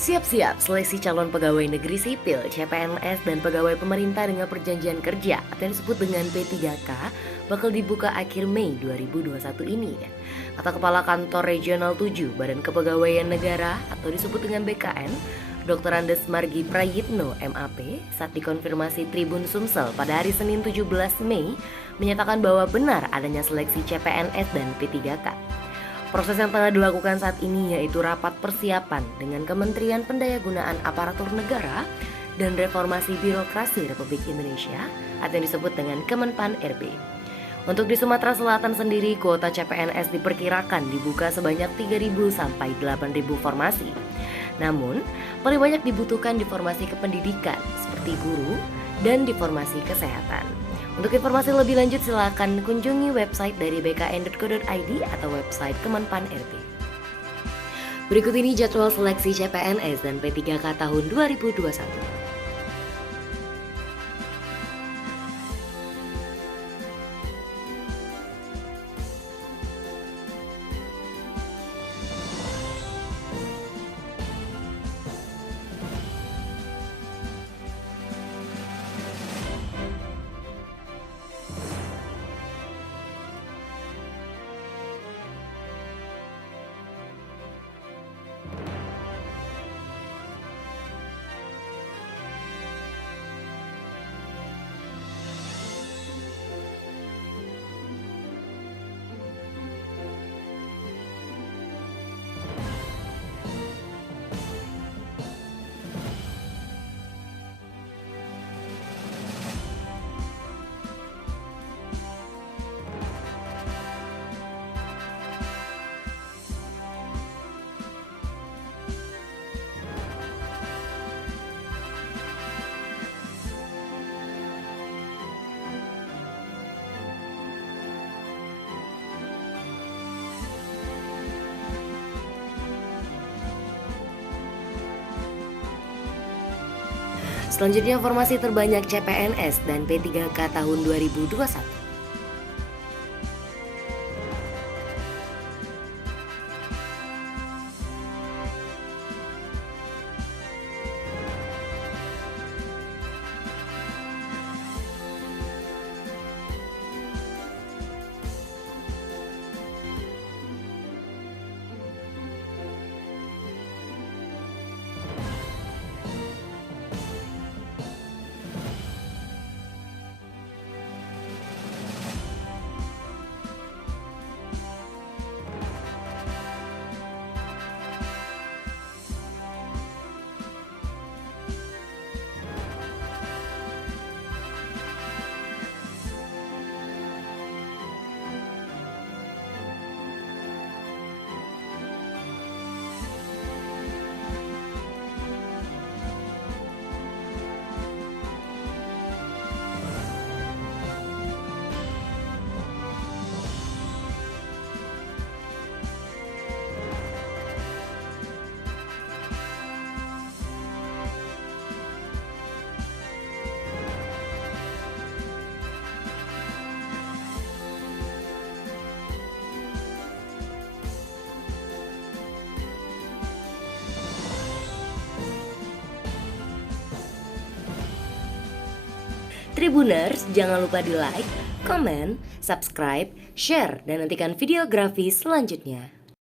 Siap-siap seleksi calon pegawai negeri sipil, CPNS, dan pegawai pemerintah dengan perjanjian kerja atau yang disebut dengan P3K bakal dibuka akhir Mei 2021 ini. Kata Kepala Kantor Regional 7 Badan Kepegawaian Negara atau disebut dengan BKN, Dr. Andes Margi Prayitno MAP saat dikonfirmasi Tribun Sumsel pada hari Senin 17 Mei menyatakan bahwa benar adanya seleksi CPNS dan P3K. Proses yang tengah dilakukan saat ini yaitu rapat persiapan dengan Kementerian Pendayagunaan Aparatur Negara dan Reformasi Birokrasi Republik Indonesia atau yang disebut dengan Kemenpan RB. Untuk di Sumatera Selatan sendiri, kuota CPNS diperkirakan dibuka sebanyak 3.000 sampai 8.000 formasi. Namun, paling banyak dibutuhkan di formasi kependidikan seperti guru dan di formasi kesehatan. Untuk informasi lebih lanjut silakan kunjungi website dari bkn.co.id atau website Kemenpan RB. Berikut ini jadwal seleksi CPNS dan P3K tahun 2021. Selanjutnya informasi terbanyak CPNS dan P3K tahun 2021. Tribuners, jangan lupa di like, comment, subscribe, share, dan nantikan videografi selanjutnya.